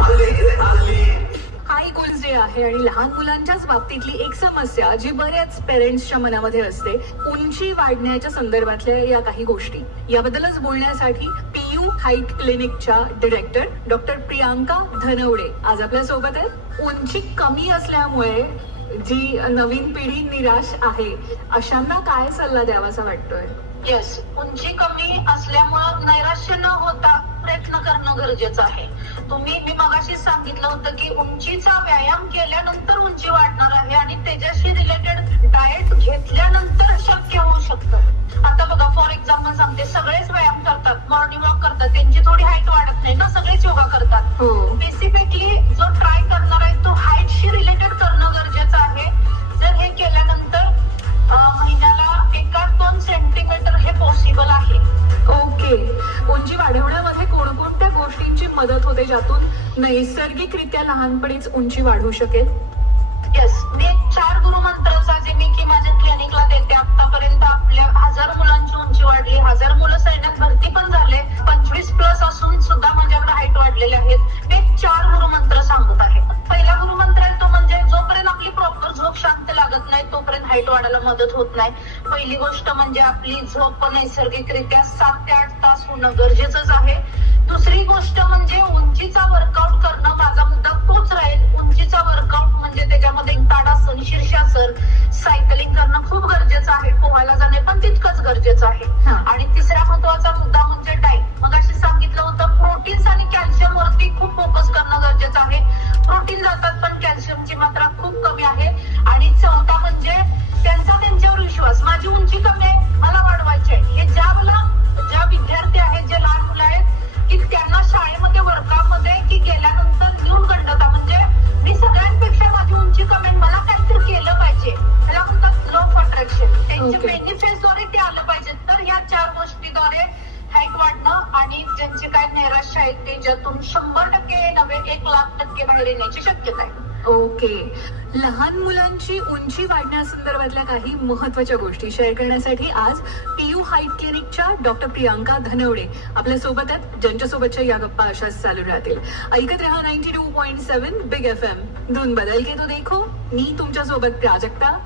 हा equals day आहे आणि लहान मुलांच्याच बाबतीतली एक समस्या जी बऱ्याच पेरेंट्सच्या मनामध्ये असते, उंची वाढण्याच्या संदर्भातल्या या काही गोष्टी. याबद्दलच बोलण्यासाठी पीयू हाईट क्लिनिकच्या डिरेक्टर डॉक्टर प्रियांका धनवडे आज आपल्या सोबत आहेत. उंची कमी असल्यामुळे जी नवीन पिढी निराश आहे अशांना काय सल्ला द्यावासा वाटतोय? येस, उंची कमी असल्यामुळे नैराश्य न होता प्रयत्न करणं गरजेचं आहे. मी मगाशी सांगितलं होतं की उंचीचा व्यायाम केल्यानंतर उंची वाढणार आहे आणि त्याच्याशी रिलेटेड डाएट घेतल्यानंतर शक्य होऊ शकतं. आता बघा, फॉर एक्झाम्पल सांगते, सगळेच व्यायाम करतात, मॉर्निंग वॉक करतात, त्यांची थोडी हाईट वाढत नाही ना, सगळेच योगा करतात. बेसिकली जो ट्राय करणार आहे तो हाईटशी रिलेटेड करणं गरजेचं आहे. जर हे केल्यानंतर महिन्याला 1-2 सेंटीमीटर हे पॉसिबल आहे. ओके, उंची वाढवण्यामध्ये कोणकोणत्या गोष्टींची मदत होते ज्यातून नैसर्गिकरित्या लहानपणीच उंची वाढू शकेल? येस, मी 4 गुरुमंत्राचा जे मी की माझ्या क्लिनिकला देते. आतापर्यंत आपल्या 1000 मुलांची उंची वाढली, 1000 मुलं सैन्यात भरती पण झाले, 25+ असून सुद्धा माझ्याकडे हाईट वाढलेले आहेत. ते 4 गुरुमंत्र सांगत आहे. पहिला गुरुमंत्र आहे तो म्हणजे जोपर्यंत आपली प्रॉपर झोप शांत लागत नाही तोपर्यंत हाईट वाढायला मदत होत नाही. पहिली गोष्ट म्हणजे आपली झोप नैसर्गिकरित्या 7 ते 8 तास होणं गरजेचंच आहे. दुसरी गोष्ट म्हणजे उंचीचा वर्कआउट करणं. माझा मुद्दा तोच राहील. उंचीचा वर्कआउट म्हणजे त्याच्यामध्ये ताडासन, शीर्षासन, सायकलिंग करणं खूप गरजेचं आहे. पोहायला जाणे पण तितकंच गरजेचं आहे. आणि तिसरा महत्वाचा मुद्दा म्हणजे डाएट. मग अशी सांगितलं होतं, प्रोटीन्स आणि कॅल्शियम वरती खूप फोकस करणं गरजेचं आहे. प्रोटीन जातात पण कॅल्शियमची मात्रा खूप कमी आहे. आणि चौथा म्हणजे त्यांच्यावर विश्वास. माझी उंची कमी आहे, मला वाढवायची आहे, हे ज्या विद्यार्थी आहेत, जे लहान मुलं आहेत की त्यांना शाळेमध्ये वर्गामध्ये की गेल्यानंतर न्यून गंडता, म्हणजे मी सगळ्यांपेक्षा माझी उंची कमी आहे, मला काहीतरी केलं पाहिजे, त्याला म्हणतात लॉ ऑफ अट्रॅक्शन. त्यांचे बेनिफिट्सद्वारे ते आलं पाहिजे. तर या 4 गोष्टीद्वारे हाईट वाढणं आणि ज्यांचे काय नैराश्य आहेत ते ज्यातून 100% नव्हे 1,00,000% बाहेर येण्याची शक्यता आहे. ओके, लहान मुलांची उंची वाढण्यासंदर्भातल्या काही महत्वाच्या गोष्टी शेअर करण्यासाठी आज पीयू हाईट क्लिनिकच्या डॉक्टर प्रियांका धनवडे आपल्या सोबत आहेत, ज्यांच्यासोबतच्या या गप्पा अशाच चालू राहतील. ऐकत रहा 92.7 बिग FM. धून बदल के तो देखो. मी तुमच्या सोबत प्राजक्ता.